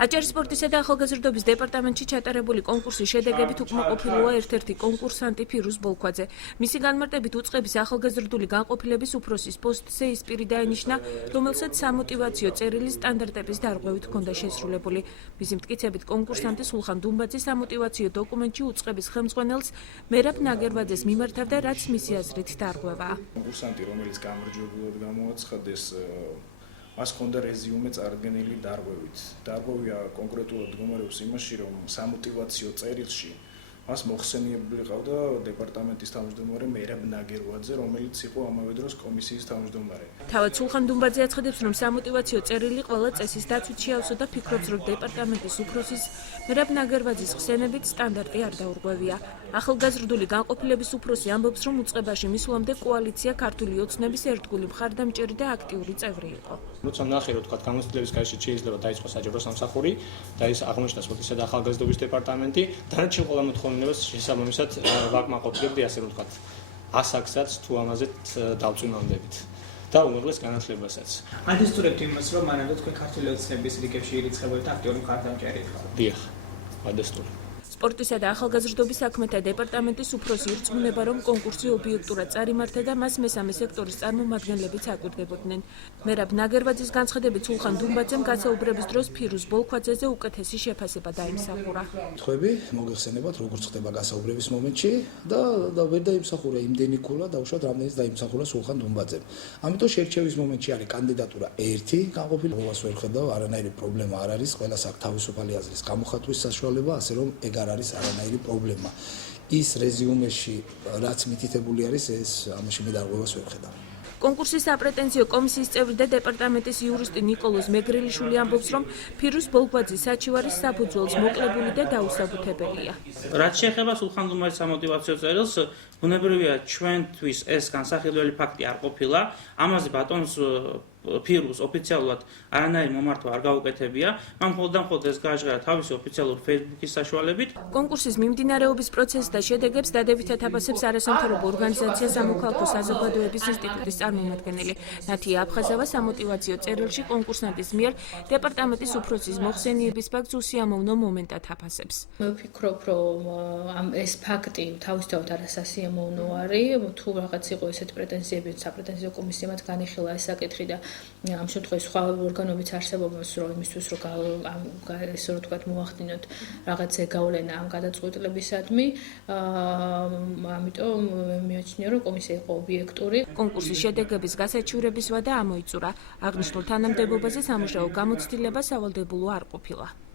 აჭარის სპორტისა და ახალგაზრდობის დეპარტამენტში ჩატარებული კონკურსის შედეგებით უკმაყოფილოა ერთ-ერთი კონკურსანტი ფირუზ ბოლქვაძე. მისი განმარტებით უწყების ახალგაზრდული განყოფილების უფროსის პოსტზე ის პირი დაენიშნა, რომელსაც სამოტივაციო წერილი სტანდარტების დარღვევით ჰქონდა შესრულებული. მისი მტკიცებით კონკურსანტი სულხან დუმბაძე სამოტივაციო დოკუმენტში უწყების ხელმძღვანელს მერაბ ნაგერვაძეს მიმართავდა, რაც მისი აზრით დარღვევაა. კონკურსანტი, რომელიც გამარჯვებულად გამოაცხადეს, მას ჰქონდა რეზიუმე წარდგენილი დარღვევით. დარღვევა კონკრეტულად მდგომარეობს იმაში, რომ სამოტივაციო წერილში მას მოხსენიებული ყავდა დეპარტამენტის თავმჯდომარე მერაბ ნაგერვაძე, რომელიც იყო ამავე დროს კომისიის თავმჯდომარე. თავად სულხან დუმბაძე აცხადებს, რომ სამოტივაციო წერილი ყველა წესის დაცვით შეავსო და ფიქრობს, რომ დეპარტამენტის უფროსის მერაბ ნაგერვაძის ხსენებით სტანდარტი არ დაურღვევია. ახალგაზრდული განყოფილების უფროსი ამბობს, რომ უწყებაში მისვლამდე კოალიცია ქართული ოცნების ერთგული მხარდამჭერი და აქტიური წევრი იყო. როცა ნახე, რომ თქვათ გამოცდილების გარეშე შეიძლება დაიწყოს საჯარო სამსახური და ის აღმოჩნდა სპორტისა და ახალგაზრდობის დეპარტამენტი, დანარჩენ ყველა მოთხოვნილებას შესაბამისად ვაკმაყოფილებდი, ასე რომ ვთქვათ, ასაკსაც თუ ამაზეც დავწინავდებით. და უმაღლეს განათლებასაც. ადესტურებთ იმას, რომ მანამდე თქვენ ქართული ოცნების რიგებში ირიცხებოდით და აქტიური მხარდამჭერი იყო. დიახ, ადესტური. სპორტისა და ახალგაზრდობის საქმეთა დეპარტამენტის უფროსი ირწმუნება, რომ კონკურსი ობიექტურად წარიმართა და მას მესამე სექტორის წარმომადგენლებიც აკვირდებოდნენ. მერაბ ნაგერვაძის განცხადებით სულხან დუმბაძემ გასაუბრების დროს ფირუზ ბოლქვაძეზე უკეთესი შეფასება დაიმსახურა. თქვები, მოგეხსენებათ, როგორც ხდება გასაუბრების მომენტში და ვერ დაიმსახურა იმდენი ქულა, დაუშვათ რამდენიც დაიმსახურა სულხან დუმბაძემ. ამიტომ შერჩევის მომენტში არის კანდიდატურა 1, განყოფილებას ვერ ხედავ, არანაირი პრობლემა არ არის, ყველას აქვს თავისუფალი აზრის გამოხატვის საშუალება, ასე რომ ეგ არ არის არანაირი პრობლემა. ის რეზიუმეში რაც მითითებული არის, ეს ამაში მე დარღვევას ვერ ხედავ. კონკურსის საპრეტენზიო კომისიის წევრი და დეპარტამენტის იურისტი ნიკოლოზ მეგრელიშვილი ამბობს, რომ ფირუზ ბოლქვაძის საჩივარის საფუძველს მოკლებული და დაუსაბუთებელია. რაც შეეხება სულხან დუმბაძის სამოტივაციო წერილს, ბუნებრივია ჩვენთვის ეს განსახილველი ფაქტი არ ყოფილა. ამაზე ბატონს ფირუზ ოფიციალურად არანაირი მომართვა არ გაუკეთებია. მან მხოლოდ და მხოლოდ ეს გააჟღერა თავისი ოფიციალური Facebook-ის საშუალებით. კონკურსის მიმდინარეობის პროცესს და შედეგებს დადებითად აფასებს არასამთავრობო ორგანიზაცია სამოქალაქო საზოგადოების ინსტიტუტის წარმომადგენელი ნათია აფხაზავა სამოტივაციო წერილში კონკურსანტის მიერ დეპარტამენტის უფროსის მოხსენიების ფაქტს უსიამოვნო მომენტად აფასებს. მე ვფიქრობ, რომ ეს ფაქტი თავისთავად არასასიამოვნო არის, თუ რაღაც იყო ესეთი პრეტენზიები საპრეტენზიო კომისიამ განიხილა ეს საკითხი და ამ შემთხვევაში სხვა ორგანოებიც არსებობს, რომ იმისთვის რომ ესე რომ თქვათ მოახდინოთ რაღაც ზეგავლენა ამ გადაწყვეტილებისადმი, ამიტომ მე მიაჩნია, რომ კომისია იყო ობიექტური. კონკურსის შედეგების გასაჩივრების ვადა ამოიწურა. აღნიშნულ თანამდებობაზე სამუშაო გამოცდილება სავალდებულო არ ყოფილა.